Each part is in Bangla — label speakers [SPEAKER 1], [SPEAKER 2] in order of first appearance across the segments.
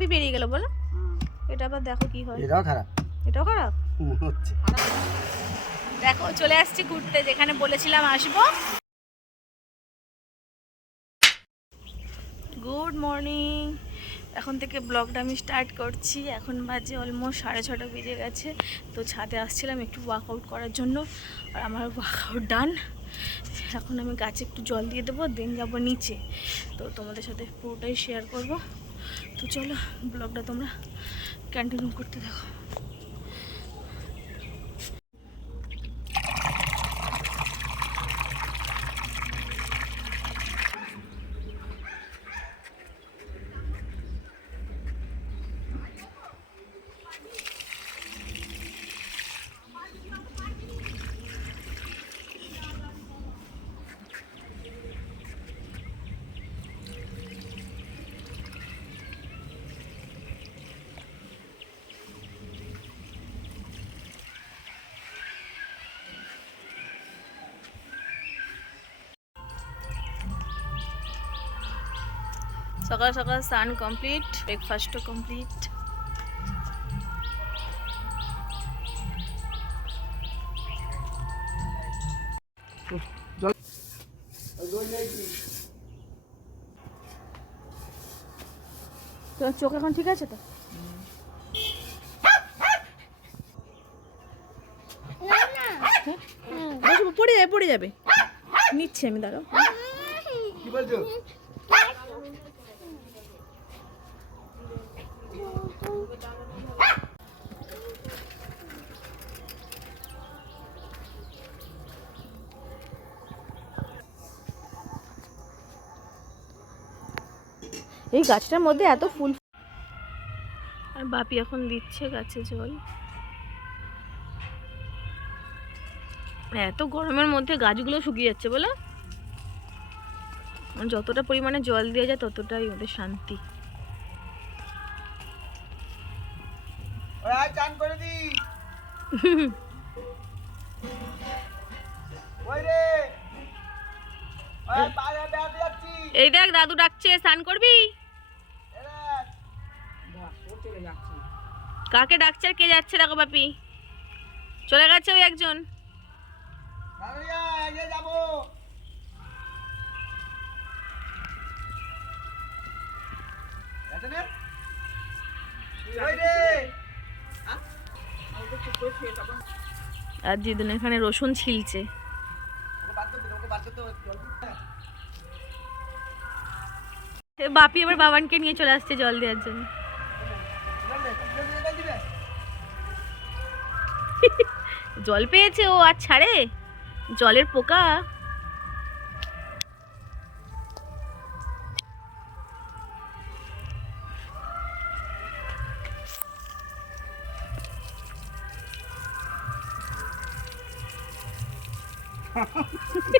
[SPEAKER 1] খারাপই বেরিয়ে গেল বলো। এটা আবার দেখো কি হয়।
[SPEAKER 2] এটাও খারাপ।
[SPEAKER 1] এটাও খারাপ?
[SPEAKER 2] হচ্ছে।
[SPEAKER 1] দেখো চলে আসছি ঘুরতে যেখানে বলেছিলাম আসব। গুড মর্নিং এখন থেকে ব্লগটা আমি স্টার্ট করছি। এখন বাজে অলমোস্ট সাড়ে ছটা বেজে গেছে। তো ছাদে আসছিলাম একটু ওয়ার্কআউট করার জন্য। আর আমার ওয়ার্কআউট ডান এখন আমি গাছে একটু জল দিয়ে দেবো দেন যাব নিচে। তো তোমাদের সাথে পুরোটাই শেয়ার করব। তো চলো ব্লগটা তোমরা কন্টিনিউ করতে থাকো। সকাল সকাল স্নান কমপ্লিট ব্রেকফাস্টও কমপ্লিট তোমার চোখ এখন ঠিক আছে তো? হ্যাঁ? পড়ে যাবে পড়ে যাবে। নিচ্ছি আমি দাঁড়াও।
[SPEAKER 2] কি বলছো?
[SPEAKER 1] এই গাছটার মধ্যে এত ফুল আর বাপি এখন দিচ্ছে গাছে জল। এত গরমের মধ্যে গাছগুলো শুকিয়ে যাচ্ছে বলে। যতটা পরিমাণে জল দেওয়া যায় ততটাই ওদের শান্তি। এই দেখ দাদু ডাকছে স্নান করবি? কাকে ডাকছে কে যাচ্ছে দেখো বাপি। চলে গেছে ওই একজন। আর দিদুন এখানে রসুন ছিলছে। বাপি এবার বাবানকে নিয়ে চলে আসছে জল দেওয়ার জন্য
[SPEAKER 2] জল দে, জল দে, জল দিবে।
[SPEAKER 1] জল পেয়েছে ও আর ছাড়ে? জলের পোকা।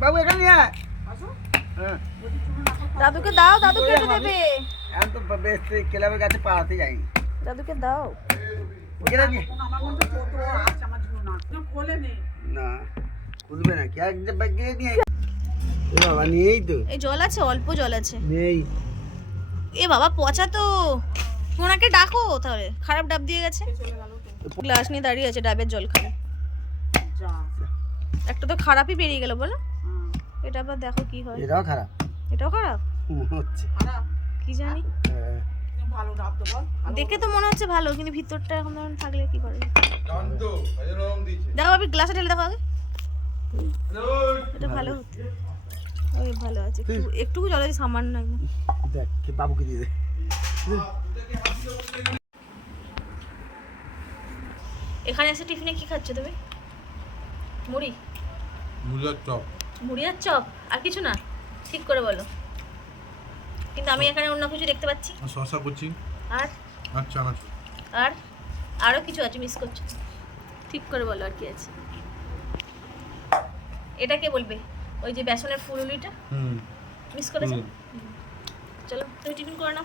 [SPEAKER 3] বাবু
[SPEAKER 2] এখানে নিয়ে আয়। হ্যাঁ।
[SPEAKER 1] দাদুকে দাও দাদু কেটে দেবে।
[SPEAKER 2] এখন তো বেশ ক্লাবের কাছে পাড়াতে যাইনি।
[SPEAKER 1] দাদুকে দাও।
[SPEAKER 2] না। খুলবে না কি? এক গিয়ে নিয়ে এ বাবা নেই তো।
[SPEAKER 1] এই জল আছে অল্প জল আছে।
[SPEAKER 2] নেই।
[SPEAKER 1] এ বাবা পচা তো। ওনাকে ডাকো তাহলে। খারাপ ডাব দিয়ে গেছে। গ্লাস নিয়ে দাঁড়িয়ে আছে ডাবের জল খাবে। একটা তো খারাপই বেরিয়ে গেল বলো। এটা আবার দেখো কি হয়।
[SPEAKER 2] এটাও খারাপ।
[SPEAKER 1] এটাও খারাপ?
[SPEAKER 2] হুম, হচ্ছে।
[SPEAKER 1] কি জানি?
[SPEAKER 2] হ্যাঁ।
[SPEAKER 1] দেখে তো মনে হচ্ছে ভালো কিন্তু ভিতরটা এখন ধরুন থাকলে কি করে? দেখো ভাবি গ্লাসে ঢেলে দেখো আগে। এটা ভালো ওই ভালো আছে। একটু একটু জল আছে সামান্য একদম।
[SPEAKER 2] দেখ কি বাবুকে দিয়ে দে।
[SPEAKER 1] এখানে এসে টিফিনে কি খাচ্ছ তুমি? মুড়ি?
[SPEAKER 4] মুলার চপ।
[SPEAKER 1] মুড়ি আর চপ? আর কিছু না? ঠিক করে বলো। কিন্তু আমি এখানে অন্য কিছু দেখতে পাচ্ছি।
[SPEAKER 4] শশা কুচি।
[SPEAKER 1] আর?
[SPEAKER 4] আর চানাচুর।
[SPEAKER 1] আর? আরও কিছু আছে মিস করছ। ঠিক করে বলো আর কি আছে। এটা কে বলবে? ওই যে বেসনের ফুলুলিটা
[SPEAKER 4] হুম।
[SPEAKER 1] মিস করেছ? চলো তুমি টিফিন করে নাও।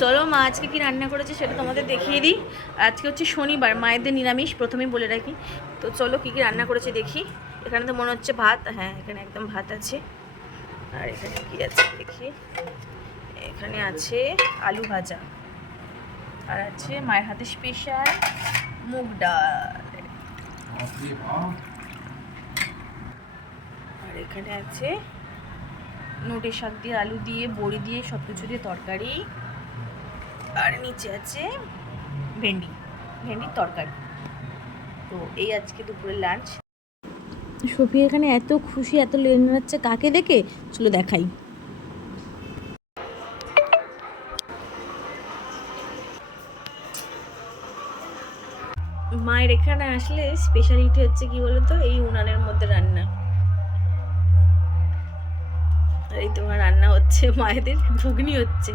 [SPEAKER 1] চলো মা, আজকে কি রান্না করেছে সেটা তোমাদের দেখিয়ে দিই। আজকে হচ্ছে শনিবার, মায়েদের নিরামিষ, প্রথমেই বলে রাখি। তো চলো কি কি রান্না করেছে দেখি। এখানে তো মনে হচ্ছে ভাত হ্যাঁ এখানে একদম ভাত আছে। আর এখানে কি আছে দেখি। এখানে আছে আলু ভাজা। আর আছে মায়ের হাতে স্পেশাল মুগ ডাল। আর এখানে আছে নোটে শাক দিয়ে, আলু দিয়ে, বড়ি দিয়ে সব কিছু দিয়ে তরকারি। আর নিচে আছে ভেন্ডি ভেন্ডির তরকারি। তো এই আজকে দুপুরের লাঞ্চ সফি এখানে এত খুশি এত লেন হচ্ছে কাকে দেখে? চলো দেখাই। মায়ের এখানে আসলে স্পেশালিটি হচ্ছে কি বলতো? এই উনানের মধ্যে রান্না। আর এই তোমার রান্না হচ্ছে মায়েদের ঘুগনি হচ্ছে।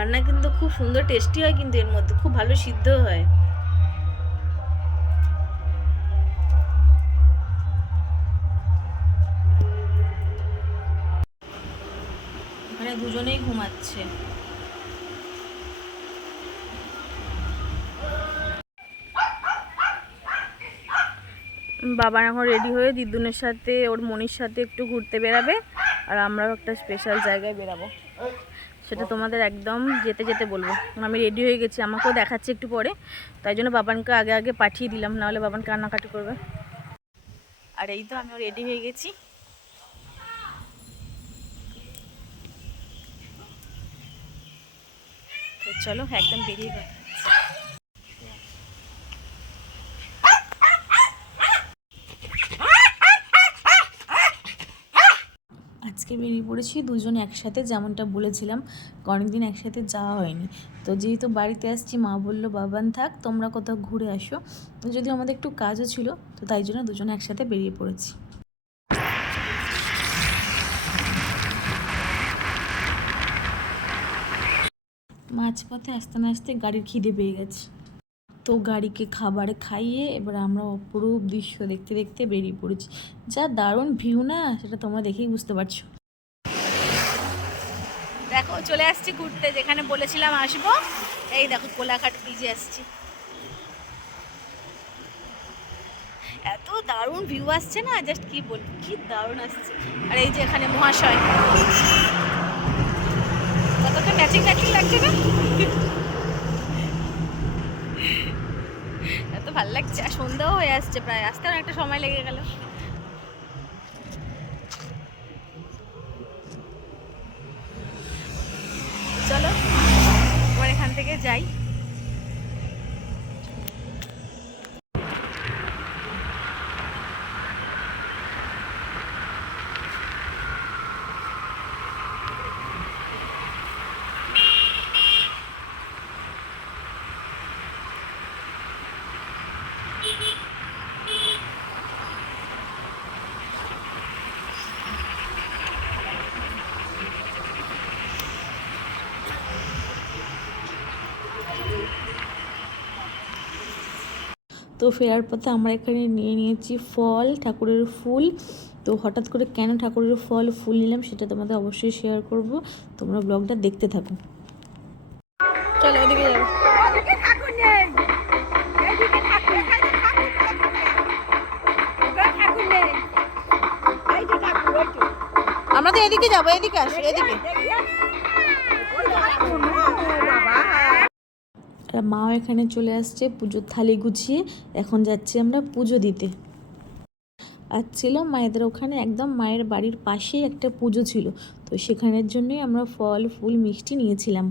[SPEAKER 1] রান্না কিন্তু খুব সুন্দর টেস্টি হয় কিন্তু এর মধ্যে, খুব ভালো সিদ্ধ হয়। দুজনেই ঘুমাচ্ছে। বাবা এখন রেডি হয়ে দিদুনের সাথে, ওর মনির সাথে একটু ঘুরতে বেরাবে, আর আমরাও একটা স্পেশাল জায়গায় বেরাবো। সেটা তোমাদের একদম যেতে যেতে বলব। আমি রেডি হয়ে গেছি, আমাকেও দেখাচ্ছি একটু পরে। তাই জন্য বাবানকে আগে আগে পাঠিয়ে দিলাম, নাহলে বাবান কান্নাকাটি করবে। আর এই তো আমিও রেডি হয়ে গেছি। চলো, একদম বেরিয়ে গেল আজকে বেরিয়ে পড়েছি, দুজন একসাথে, যেমনটা বলেছিলাম, অনেকদিন একসাথে যাওয়া হয়নি। তো যেহেতু বাড়িতে আসছি, মা বলল, বাবান থাক, তোমরা কোথাও ঘুরে আসো। যদি আমাদের একটু কাজও ছিল, তো তাই জন্য দুজন একসাথে বেরিয়ে পড়েছি। মাঝপথে আস্তে না আস্তে গাড়ির খিদে পেয়ে গেছে। তো গাড়িকে খাবার খাইয়ে এবার আমরা অপরূপ দৃশ্য দেখতে দেখতে বেরিয়ে পড়েছি। যা দারুণ ভিউ না, সেটা তোমরা দেখেই বুঝতে পারছ। চলে আসছি ঘুরতে, যেখানে বলেছিলাম আসব। এই দেখো, কোলাঘাট ব্রিজে আসছি। এত দারুণ ভিউ আসছে না? জাস্ট কি বলব, কি দারুণ আসছে। আর এই যে এখানে মহাশয়। কতটা ম্যাচিং ম্যাচিং লাগছে না? এত ভালো লাগছে। আর সন্ধ্যাও হয়ে আসছে প্রায়। আসতে অনেকটা সময় লেগে গেল চলো এবার এখান থেকে যাই তো ফেরার পথে আমরা এখানে নিয়ে নিয়েছি ফল ঠাকুরের ফুল। তো হঠাৎ করে কেন ঠাকুরের ফল ফুল নিলাম সেটা তোমাদের অবশ্যই শেয়ার করব। তোমরা ব্লগটা দেখতে থাকো। চলো ওদিকে যাব আমরা তো এদিকে যাব এদিকে আসো এদিকে। আর মাও এখানে চলে আসছে, পুজোর থালি গুছিয়ে। এখন যাচ্ছি আমরা পুজো দিতে। আর ছিল মায়েদের ওখানে একদম মায়ের বাড়ির পাশেই একটা পুজো ছিল। তো সেখানের জন্যই আমরা ফল, ফুল, মিষ্টি নিয়েছিলাম।